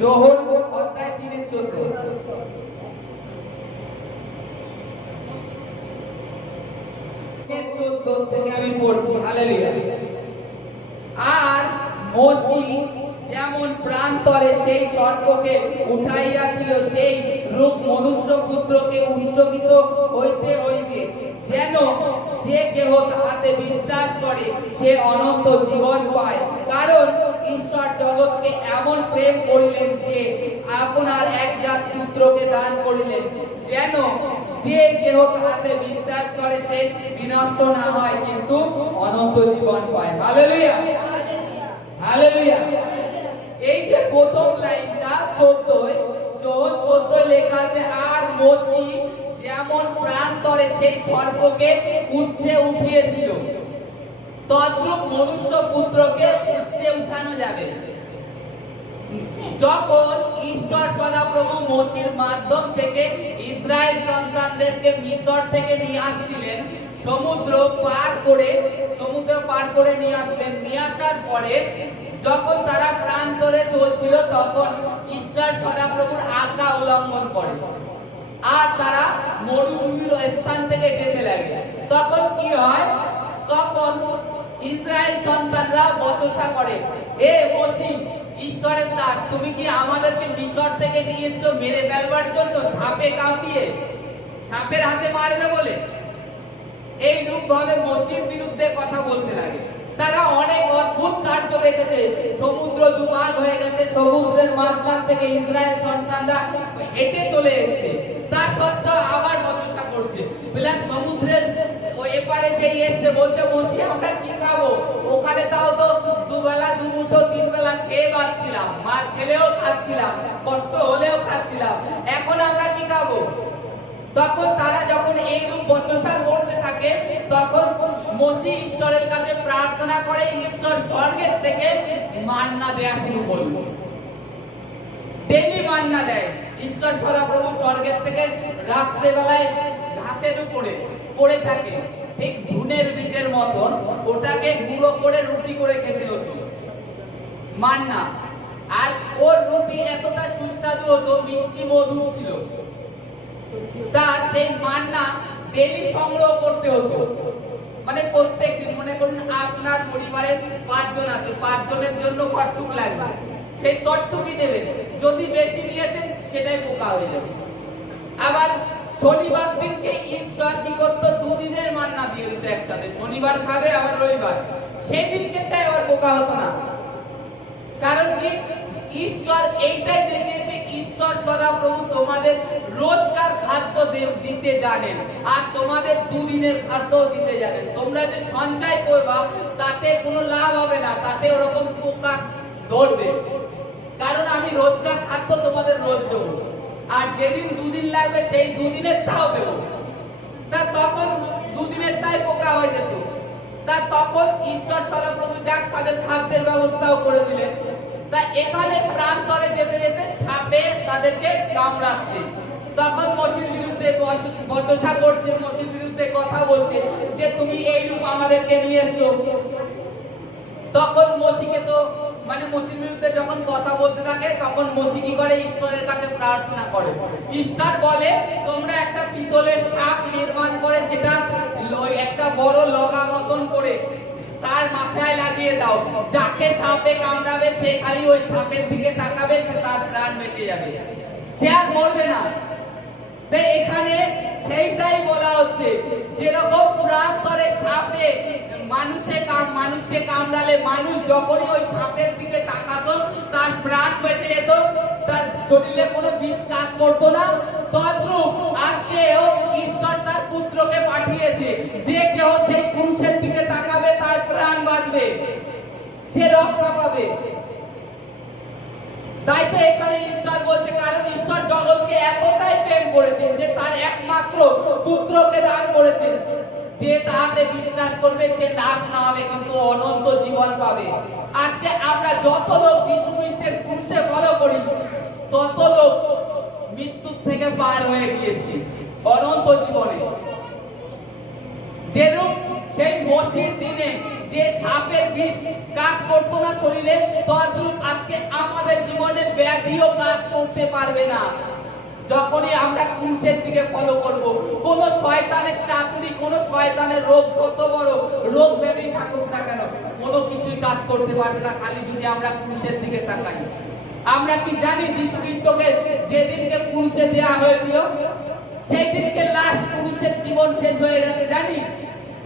যোহন অধ্যায় 3:14 থেকে আমি পড়ছি। হালেলুয়া। আর মোশি যেমন প্রান্তরে সেই সর্পকে উঠাইয়াছিল, সেই রূপ মনুষ্য পুত্রকে উচ্চকিত হইতে হইবে, যেন যে কেহ তাহাতে বিশ্বাস করে সে অনন্ত জীবন পায়। কারণ ঈশ্বর জগৎকে এমন প্রেম করিলেন যে আপনার একজাত পুত্রকে দান করিলেন, যেন যে কেহ তাহাতে বিশ্বাস করে সে বিনষ্ট না হয়, কিন্তু অনন্ত জীবন পায়। Hallelujah, hallelujah. এই যে প্রথম লাইনটা 14 যোহন 14 লেখা আছে, আর মোশি যেমন প্রান্তরে সেই সর্পকে উচ্চে উঠিয়েছিল, তদ্রূপ মনুষ্য পুত্রকে উচ্চে উঠানো যাবে। যখন ঈশ্বর সদাপ্রভু মোশির মাধ্যম থেকে ইসরায়েল সন্তানদেরকে মিশর থেকে নিয়ে আসছিলেন, সমুদ্র পার করে নিয়ে আসলেন। নিয়ে আসার পরে যখন তারা প্রান্তরে চলছিল, তখন ঈশ্বর সদাপ্রভুর আজ্ঞা উল্লঙ্ঘন করে আর তারা মরুভূমির স্থান থেকে যেতে লাগে। তখন কি হয়? তখন ইসরায়েল সন্তানরা বচসা করে, হে মোশি, ঈশ্বরের দাস, তুমি কি আমাদেরকে মিশর থেকে নিয়ে এসছো মেরে ফেলবার জন্য, সাপে কামড়িয়ে সাপের হাতে মারবে বলে? এই রূপ ভাবে মোশির বিরুদ্ধে কথা বলতে লাগে। তারা অনেক অদ্ভুত কার্য দেখেছে, সমুদ্র দুভাগ হয়ে গেছে, সমুদ্রের মাঝখান থেকে ইসরায়েল সন্তানরা হেঁটে চলে এসেছে, তা সত্ত্বেও আবার বচসা করছে। প্লাস সমুদ্রের ওই এপারে যে এসে বলছে, মোশি আমরা কি খাবো? ওখানে তাও তো দুবেলা দুমুঠো তিনবেলা খেয়ে বাঁচছিলাম, মার খেলেও খাচ্ছিলাম, কষ্ট হলেও খাচ্ছিলাম, এখন আমরা কি খাবো? তখন তারা যখন এইরূপ বচসা করতে থাকে, তখন মোশি ঈশ্বরের কাছে প্রার্থনা করে, ঈশ্বর স্বর্গের থেকে মান্না দেয়া শুরু করলো। ডেইলি মান্না দেয় ঈশ্বর সদাপ্রভু স্বর্গের থেকে। রাত্রে বেলায় ঘাসের উপরে পড়ে থাকে, ঠিক ধুনের বীজের মতন, ওটাকে গুঁড়ো করে রুটি করে খেতে হতো মান্না। আর ওর রুটি এতটা সুস্বাদু হতো, মিষ্টি মধুর ছিল। তা সেই মান্না ডেইলি সংগ্রহ করতে হতো। মানে প্রত্যেক দিন, মনে করুন আপনার পরিবারে 5 জন আছে, 5 জনের জন্য কতটুক লাগবে, সেই ততটুকুই দেবেন। যদি বেশি নিয়েছেন সেটাই পোকা হয়ে যাবে। আবার শনিবার দিনকে ঈশ্বর কি করতো? 2 দিনের মান্না দিয়ে দিত একসাথে, শনিবার খাবে আবার রবিবার, সেই দিনকে আবার পোকা হতো না। কারণ কি? ঈশ্বর এইটাই দেখিয়েছে, ঈশ্বর সদাপ্রভু তোমাদের রোজকার খাদ্য দিতে জানেন, আর তোমাদের 2 দিনের খাদ্য দিতে জানেন। তোমরা যে সঞ্চয় করবা তাতে কোনো লাভ হবে না, তাতে ওরকম পোকা ধরবে। কারণ আমি রোজকার খাদ্য তোমাদের রোজ দেবো, আর যেদিন 2 দিন লাগবে সেই 2 দিনের তাও দেবো। তা তখন 2 দিনের তাই পোকা হয়ে যেত। তা তখন ঈশ্বর সদাপ্রভু যাক তাদের খাদ্যের ব্যবস্থাও করে দিলেন। তা এখানে প্রান্তরে যেতে যেতে সাপে তাদেরকে কামড়াচ্ছে। তখন মোশির বিরুদ্ধে বচসা করছে, মোশির বিরুদ্ধে কথা বলছে যে তুমি এই রূপ আমাদেরকে নিয়ে এসো। তখন মোশিকে তো মানে মোশির বিরুদ্ধে যখন কথা বলতে থাকে, তখন মোশি কি করে? ঈশ্বরের কাছে প্রার্থনা করে। ঈশ্বর বলে, তোমরা একটা পিতলের সাপ নির্মাণ করে সেটা একটা বড় লগা মতন করে তার মাথায় লাগিয়ে দাও, যাকে সাপে কামড়াবে সে খালি ওই সাপের দিকে তাকাবে, সে তার প্রাণ বেঁচে যাবে, সে আর মরবে না। তাই এখানে সেইটাই বলা হচ্ছে, যেরকম প্রান্তরে সাপে মানুষকে কামড়ালে মানুষ যখনই ওই সাপের দিকে তাকাতো তার প্রাণ বেঁচে যেত, তার শরীরে কোনো বিষ কাজ করতো না। তদ্রূপ আজকেও ঈশ্বর তার পুত্রকে পাঠিয়েছে, যে কেউ সেই পুরুষের দিকে তাকাবে তার প্রাণ বাঁচবে, সে রক্ষা পাবে। তাই তো এখানে ঈশ্বর বলছে, কারণ ঈশ্বর জগৎকে এতটাই প্রেম করেছেন যে তার একমাত্র পুত্রকে দান করেছেন, যে তাহাতে বিশ্বাস করবে সে নাশ না হবে, কিন্তু অনন্ত জীবন পাবে। আজকে আমরা যত লোক যীশু খ্রিস্টের ক্রুশে ফলো করি, তত লোক মৃত্যুর থেকে পার হয়ে গিয়েছি অনন্ত জীবনে। যেরূপ সেই মোশির দিনে যে সাপের বিষ কাজ করতো না শরীরে, তদ্রূপ আজকে আমাদের জীবনের ব্যাধি ব্যাধিও কাজ করতে পারবে না। যখনই আমরা ক্রুশের দিকে ফলো করব, কোন শয়তানের চাতুরি, কোন শয়তানের রোগ, যত বড় রোগ ব্যাধি থাকুক না কেন, কোনো কিছুই কাজ করতে পারবে না খালি যদি আমরা ক্রুশের দিকে তাকাই। আমরা কি জানি যীশু খ্রিস্টকে যেদিনকে ক্রুশে দেওয়া হয়েছিল সেই দিনকে লাস্ট ক্রুশের জীবন শেষ হয়ে গেছে জানি।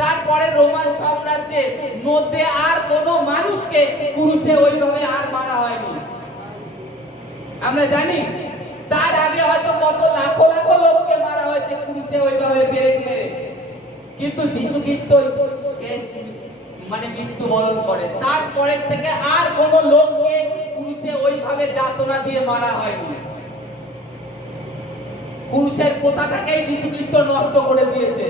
তারপরে রোমান সাম্রাজ্যের মধ্যে আর কোন মানুষকে ক্রুশে ওইভাবে আর মারা হয়নি, আমরা জানি। তার আগে হয়তো কত লাখো লাখো লোককে মারা হয়েছে ক্রুশে ওইভাবে পেরেক মেরে, কিন্তু যীশু খ্রিস্ট শেষ মৃত্যুবরণ করে। তারপরে থেকে আর কোন লোককে ক্রুশে ওইভাবে যাতনা দিয়ে মারা হয়নি। ক্রুশের কথাটাকেই যীশু খ্রিস্ট নষ্ট করে দিয়েছে।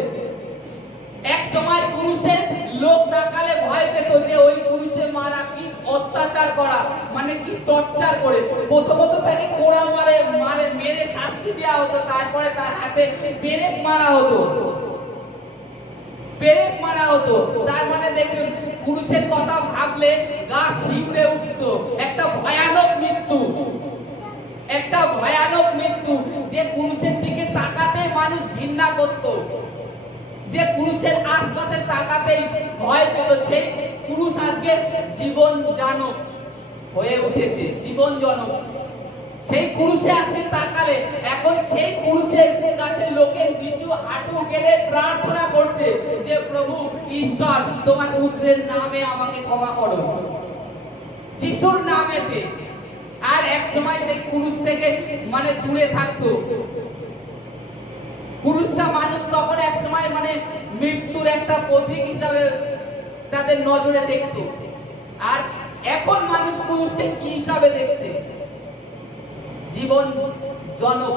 এক সময় ক্রুশের লোক তাকালে ভয় পেত যে ওই ক্রুশে মারা কি অত্যাচার করা, কি টর্চার করে। প্রথমত তাকে কোড়া মেরে শাস্তি দেওয়া হতো, তারপরে তার হাতে পেরেক মারা হতো। তার দেখুন, ক্রুশের কথা ভাবলে গা শিউরে উঠতো। একটা ভয়ানক মৃত্যু, যে ক্রুশের দিকে তাকাতে মানুষ ঘৃণা করত, যে ক্রুশের আশপাশে তাকাতেই ভয় পেত, সেই ক্রুশ আজকে জীবনজনক হয়ে উঠেছে। সেই ক্রুশে আজকে তাকালে এখন সেই ক্রুশের কাছে লোকের নিচু হাঁটু গেড়ে প্রার্থনা করছে যে প্রভু ঈশ্বর তোমার পুত্রের নামে আমাকে ক্ষমা করো, যিশুর নামেতে। আর এক সময় সেই ক্রুশ থেকে দূরে থাকতো। ক্রুশটা মানুষ তখন এক সময় মৃত্যুর একটা প্রতীক হিসাবে তাদের নজরে দেখত। আর এখন মানুষ ক্রুশকে কি হিসাবে দেখছে? জীবন জনক,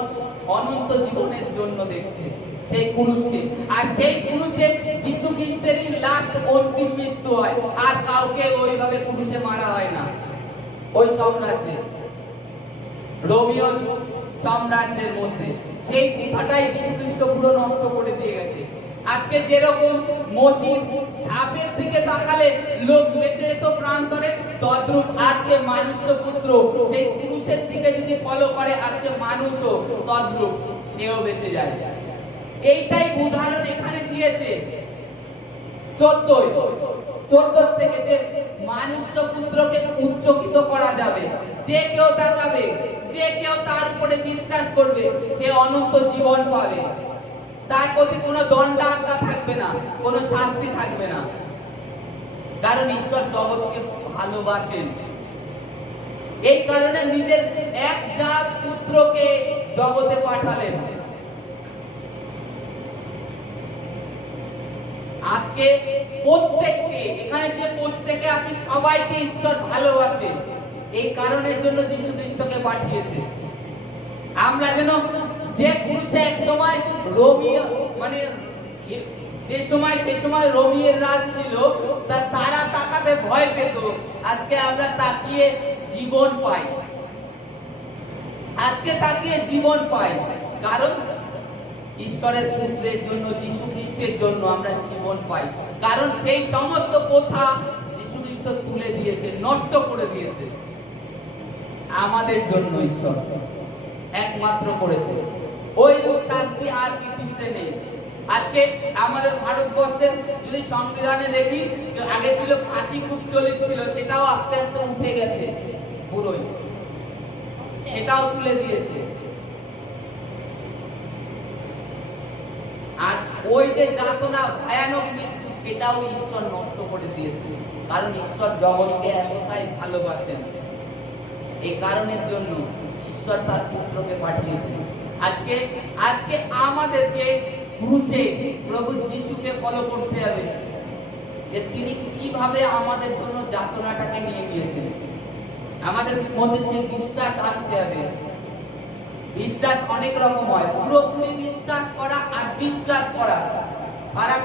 অনন্ত জীবনের জন্য দেখছে সেই ক্রুশকে। আর সেই ক্রুশে যীশু খ্রিস্টেরই লাস্ট অন্তিম মৃত্যু হয়, আর কাউকে ওইভাবে ক্রুশে মারা হয় না। ওই সাম্রাজ্যে, রোমীয় সাম্রাজ্যের মধ্যে সেই কথাটাই যীশু খ্রিস্ট পুরো নষ্ট করে দিয়ে গেছে। আজকে যেরকম মসির সাপের দিকে তাকালে লোক বেঁচে যেত প্রান্তরে, তদ্রূপ আজকে মানুষ্য পুত্র সেই ক্রুশের দিকে যদি ফলো করে, আজকে মানুষও তদ্রূপ সেও বেঁচে যায়। এইটাই উদাহরণ এখানে দিয়েছে 14 থেকে, যে মানুষ্য পুত্রকে উচ্চকিত করা যাবে, যে কেউ তাকাবে, যে কেউ তার উপরে বিশ্বাস করবে, সে অনন্ত জীবন পাবে। তার প্রতি কোনো দণ্ডাজ্ঞা থাকবে না, কোনো শাস্তি থাকবে না, কারণ ঈশ্বর জগৎকে ভালোবাসেন। এই কারণে নিজের একজাত পুত্রকে জগতে পাঠালেন। আজকে প্রত্যেককে, এখানে যে প্রত্যেকে আছে সবাইকে ঈশ্বর ভালোবাসে, এই কারণের জন্য যীশু খ্রিস্টকে পাঠিয়েছে। আমরা যেন যে ক্রুশে এক সময় রোমীয় সে সময় রোমীর রাজ ছিল, তারা তাকাতে ভয় পেত, আজকে আমরা তাকিয়ে জীবন পাই। কারণ ঈশ্বরের পুত্রের জন্য, যীশু খ্রিস্টের জন্য আমরা জীবন পাই। কারণ সেই সমস্ত প্রথা যীশু খ্রিস্ট তুলে দিয়েছে, নষ্ট করে দিয়েছে। আমাদের জন্য ঈশ্বর একমাত্র করেছে। ওই রূপ শাস্তি আর পৃথিবীতে নেই। আজকে আমাদের ভারতবর্ষের যদি সংবিধানে দেখি, আগে ছিল ফাঁসি খুব চলিত ছিল, সেটাও আস্তে আস্তে উঠে গেছে, পুরোই সেটাও তুলে দিয়েছে। আর ওই যে যাতনা, ভয়ানক মৃত্যু, সেটাও ঈশ্বর নষ্ট করে দিয়েছে। কারণ ঈশ্বর জগৎকে এতটাই ভালোবাসেন, এই কারণের জন্য ঈশ্বর তার পুত্রকে পাঠিয়েছেন। আজকে আমাদেরকে ক্রুশে প্রভু যিশুকে ফলো করতে হবে, যে তিনি কিভাবে আমাদের জন্য যাতনাটাকে নিয়ে গিয়েছেন। আমাদের মধ্যে সেই বিশ্বাস আনতে হবে। বিশ্বাস অনেক রকম হয়, পুরোপুরি বিশ্বাস করা আর বিশ্বাস করা ফারাক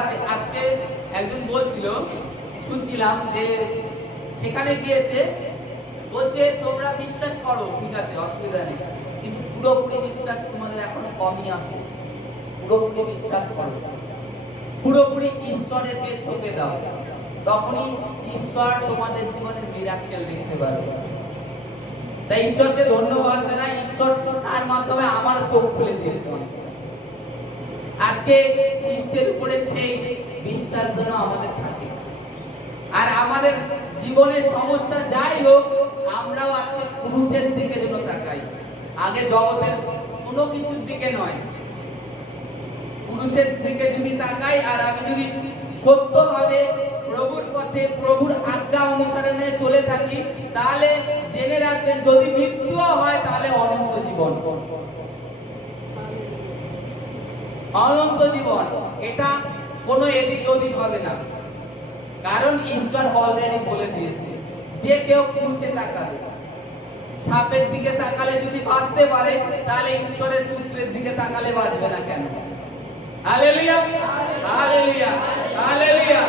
আছে। আজকে একজন বলছিল, শুনছিলাম যে সেখানে গিয়েছে, বলছে তোমরা বিশ্বাস করো, ঠিক আছে, অসুবিধা নেই, কিন্তু পুরোপুরি বিশ্বাস তোমাদের এখনো কমই আছে। পুরোপুরি বিশ্বাস করো, পুরোপুরি ঈশ্বরেরকে সঁপে দাও, তখনই ঈশ্বর তোমাদের জীবনে মিরাক্কেল দেখতে পারবে। তাই ঈশ্বরকে ধন্যবাদ জানাই, ঈশ্বর তার মাধ্যমে আমার চোখ খুলে দিয়েছে। আজকে খ্রিস্টের উপরে সেই বিশ্বাস যেন আমাদের থাকে। আর আমাদের জীবনের সমস্যা যাই হোক, আমরাও আজকে পুরুষের দিকে যেন তাকাই, আগে জগতের কোনো কিছুর দিকে নয়, পুরুষের দিকে যদি তাকাই আর আমি যদি সত্যভাবে প্রভুর পথে প্রভুর আজ্ঞা অনুসরণে চলে থাকি, তাহলে জেনে রাখবেন যদি মৃত্যুও হয় তাহলে অনন্ত জীবন। অনন্ত জীবন এটা কোনো এদিক ওদিক হবে না, কারণ ঈশ্বর অলরেডি বলে দিয়েছে যে কেউ পুরুষে তাকাবে, সাপের দিকে তাকালে যদি বাঁচতে পারে, তাহলে ঈশ্বরের পুত্রের দিকে তাকালে বাঁচবে না কেন? Hallelujah, hallelujah, hallelujah.